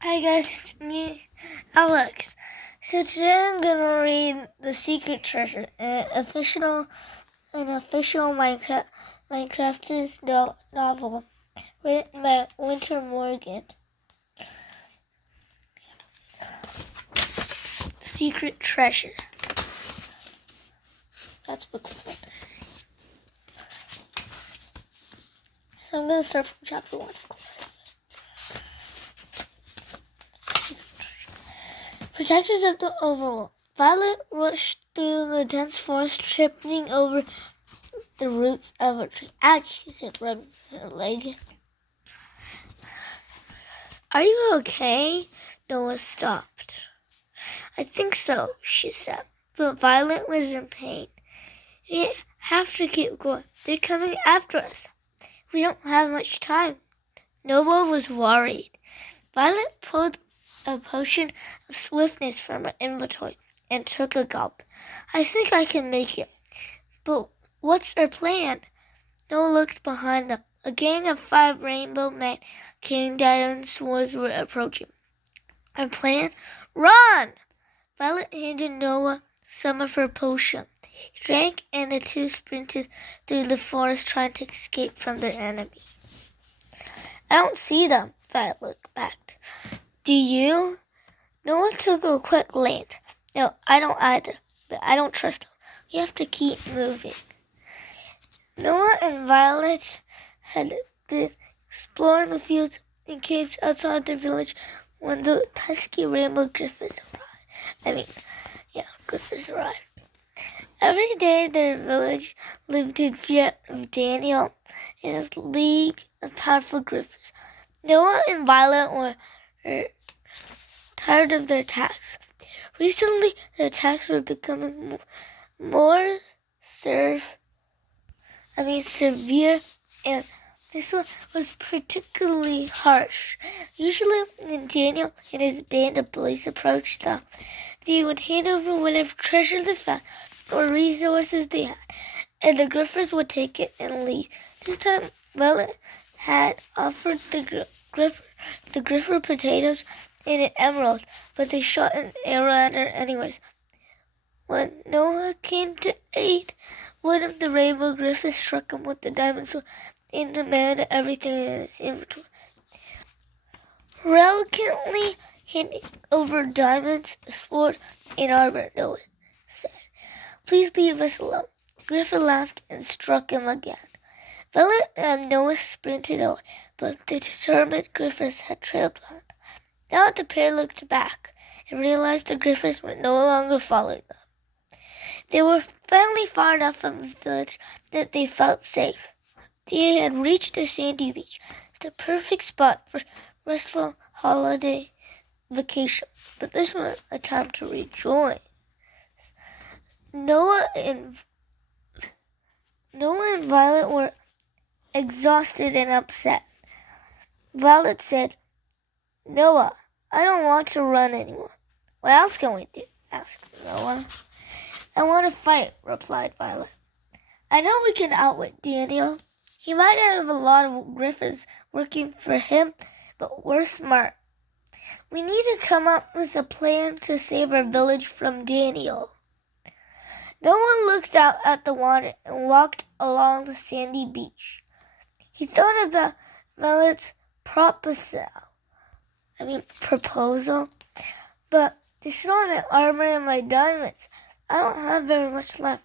Hi guys, it's me, Alex. So today I'm gonna read The Secret Treasure, an official Minecrafters novel written by Winter Morgan. The Secret Treasure. That's book one. So I'm gonna start from chapter 1, of course. Protectors of the Overworld. Violet rushed through the dense forest, tripping over the roots of a tree. Ouch, she said, rubbing her leg. Are you okay? Noah stopped. I think so, she said, but Violet was in pain. We have to keep going. They're coming after us. We don't have much time. Noah was worried. Violet pulled a potion of swiftness from her inventory and took a gulp. I think I can make it. But what's our plan? Noah looked behind them. A gang of 5 rainbow men carrying diamond swords were approaching. Our plan? Run! Violet handed Noah some of her potion. He drank, and the two sprinted through the forest trying to escape from their enemy. I don't see them, Violet looked back. Do you? Noah took a quick glance. No, I don't either, but I don't trust them. We have to keep moving. Noah and Violet had been exploring the fields and caves outside their village when the pesky rainbow griffins arrived. Griffins arrived. Every day their village lived in fear of Daniel and his league of powerful griffins. Noah and Violet were tired of their attacks. Recently, the attacks were becoming more severe, and this one was particularly harsh. Usually, when Daniel and his band of bullies approached them, they would hand over whatever treasure they found or resources they had, and the Griffers would take it and leave. This time, Violet had offered the Griffer potatoes and an emerald, but they shot an arrow at her anyways. When Noah came to aid, one of the rainbow griffins struck him with the diamond sword and demanded everything in his inventory. Reluctantly handing over diamonds, a sword, and armor, Noah said, "Please leave us alone." Griffin laughed and struck him again. Violet and Noah sprinted away, but the determined Griffins had trailed behind them. Now the pair looked back and realized the Griffins were no longer following them. They were finally far enough from the village that they felt safe. They had reached a sandy beach, the perfect spot for restful holiday vacation. But this was a time to rejoice. Noah and Violet were exhausted and upset. Violet said, "Noah, I don't want to run anymore." "What else can we do?" asked Noah. "I want to fight," replied Violet. "I know we can outwit Daniel. He might have a lot of griffins working for him, but we're smart. We need to come up with a plan to save our village from Daniel." Noah looked out at the water and walked along the sandy beach. He thought about Violet's proposal, but destroy my armor and my diamonds. I don't have very much left.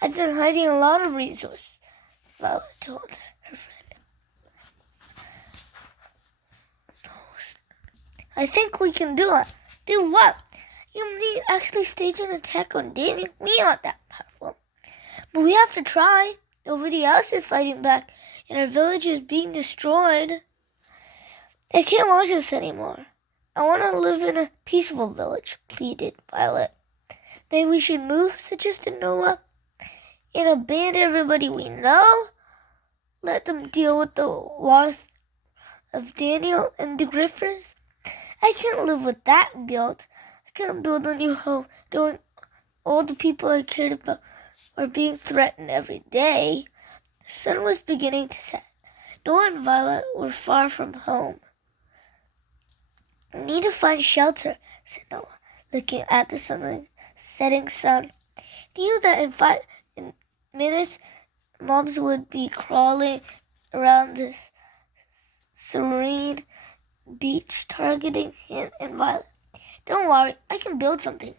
I've been hiding a lot of resources, Violet told her friend. "I think we can do it." "Do what?" "You mean actually stage an attack on Daniel? We aren't that powerful. But we have to try. Nobody else is fighting back, and our village is being destroyed. I can't watch this anymore. I want to live in a peaceful village," pleaded Violet. "Maybe we should move," suggested Noah, "and abandon everybody we know. Let them deal with the wrath of Daniel and the Griffers. I can't live with that guilt. I can't build a new home knowing all the people I cared about are being threatened every day." The sun was beginning to set. Noah and Violet were far from home. "We need to find shelter," said Noah, looking at the setting sun. He knew that in minutes, mobs would be crawling around this serene beach, targeting him and Violet. "Don't worry, I can build something,"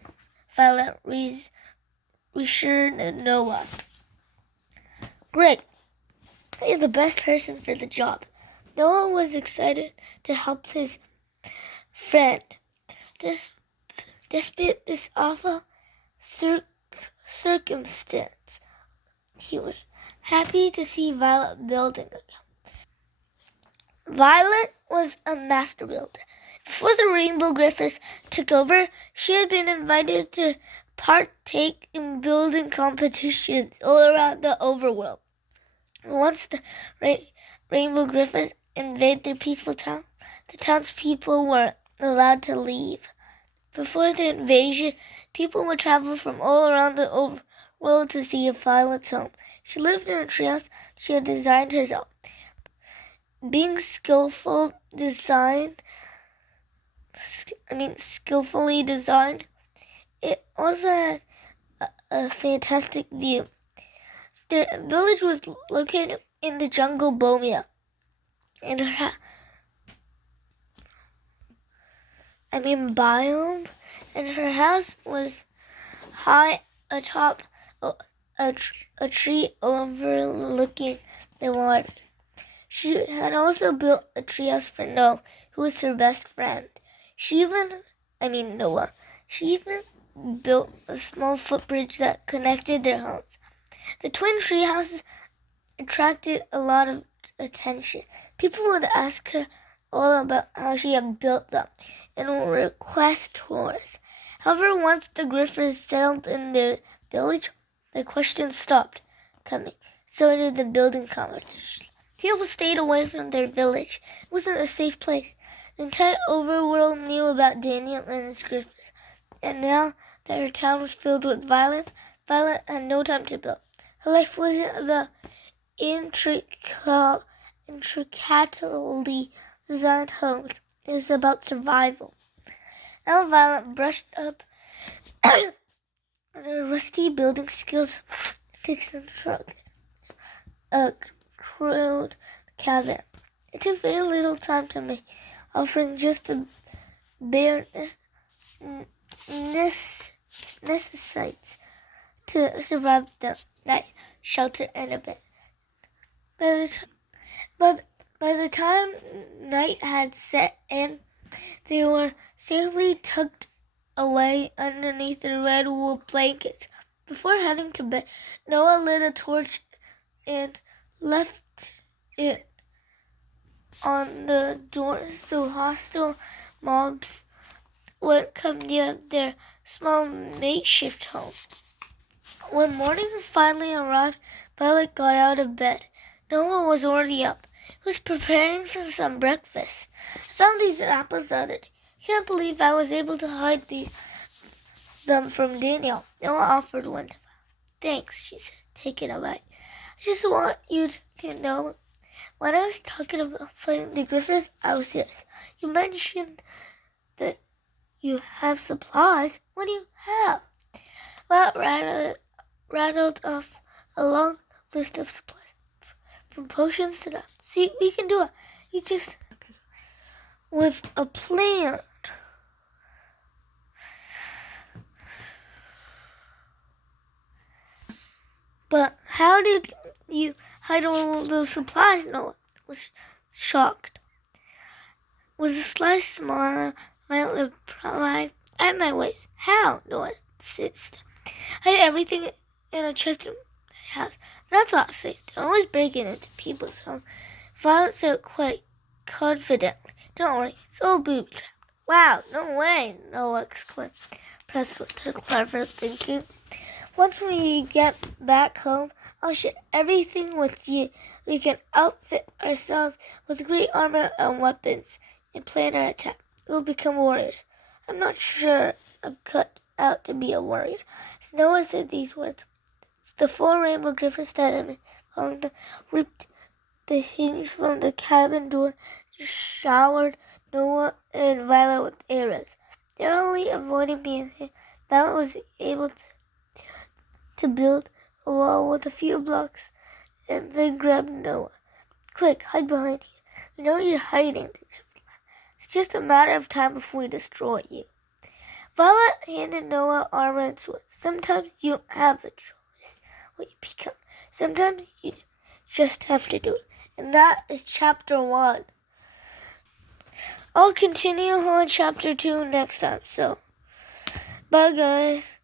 Violet reassured Noah. "Great, you're the best person for the job." Noah was excited to help his friend. Despite this awful circumstance, he was happy to see Violet building again. Violet was a master builder. Before the Rainbow Griffiths took over, she had been invited to partake in building competitions all around the overworld. Once the Rainbow Griffiths invaded their peaceful town, the townspeople were allowed to leave. Before the invasion, people would travel from all around the overworld to see Violet's home. She lived in a treehouse she had designed herself. Being skillfully designed, it also had a fantastic view. Their village was located in the jungle biome, and her house was high atop a tree overlooking the water. She had also built a treehouse for Noah, who was her best friend. Noah. She even built a small footbridge that connected their homes. The twin treehouses attracted a lot of attention. People would ask her all about how she had built them and request tours. However, once the Griffiths settled in their village, the questions stopped coming. So did the building competition. People stayed away from their village. It wasn't a safe place. The entire overworld knew about Daniel and his Griffiths, and now that her town was filled with Violet had no time to build. Her life wasn't about intricately designed homes. It was about survival. Now Violet brushed up her rusty building skills to construct a crude cabin. It took very little time to make, offering just the bare necessities to survive the night, shelter, and a bed. By the time night had set in, they were safely tucked away underneath the red wool blankets. Before heading to bed, Noah lit a torch and left it on the door so hostile mobs wouldn't come near their small makeshift home. When morning finally arrived, Violet got out of bed. Noah was already up. He was preparing some breakfast. "I found these apples the other day. I can't believe I was able to hide them from Daniel." Noah offered one. "Thanks," she said, taking a bite. "I just want you to know, when I was talking about playing the Griffiths, I was serious. You mentioned that you have supplies. What do you have?" Well, rattled off a long list of supplies, from potions to nuts. "See, we can do it. You just with a plan." "But how did you hide all those supplies?" Noah was shocked. With a slight smile, Violet replied, "At my waist." "How?" Noah insisted. "I hid everything in a chest in my house. That's not safe. They're always breaking into people's homes." Violet said quite confidently, "Don't worry, it's all booby-trapped." "Wow, no way!" Noah exclaimed, impressed with her clever thinking. "Once we get back home, I'll share everything with you. We can outfit ourselves with great armor and weapons and plan our attack. We'll become warriors." "I'm not sure I'm cut out to be a warrior." As Noah said these words, the 4 Rainbow Griffiths that had been following them ripped the hinge from the cabin door and showered Noah and Violet with arrows. They're only avoiding being hit. Violet was able to build a wall with a few blocks and then grabbed Noah. Quick, hide behind here. We know you're hiding. It's just a matter of time before we destroy you. Violet handed Noah armor and swords. Sometimes you don't have a choice what you become. Sometimes you just have to do it. And that is chapter 1. I'll continue on chapter 2 next time. So, bye guys.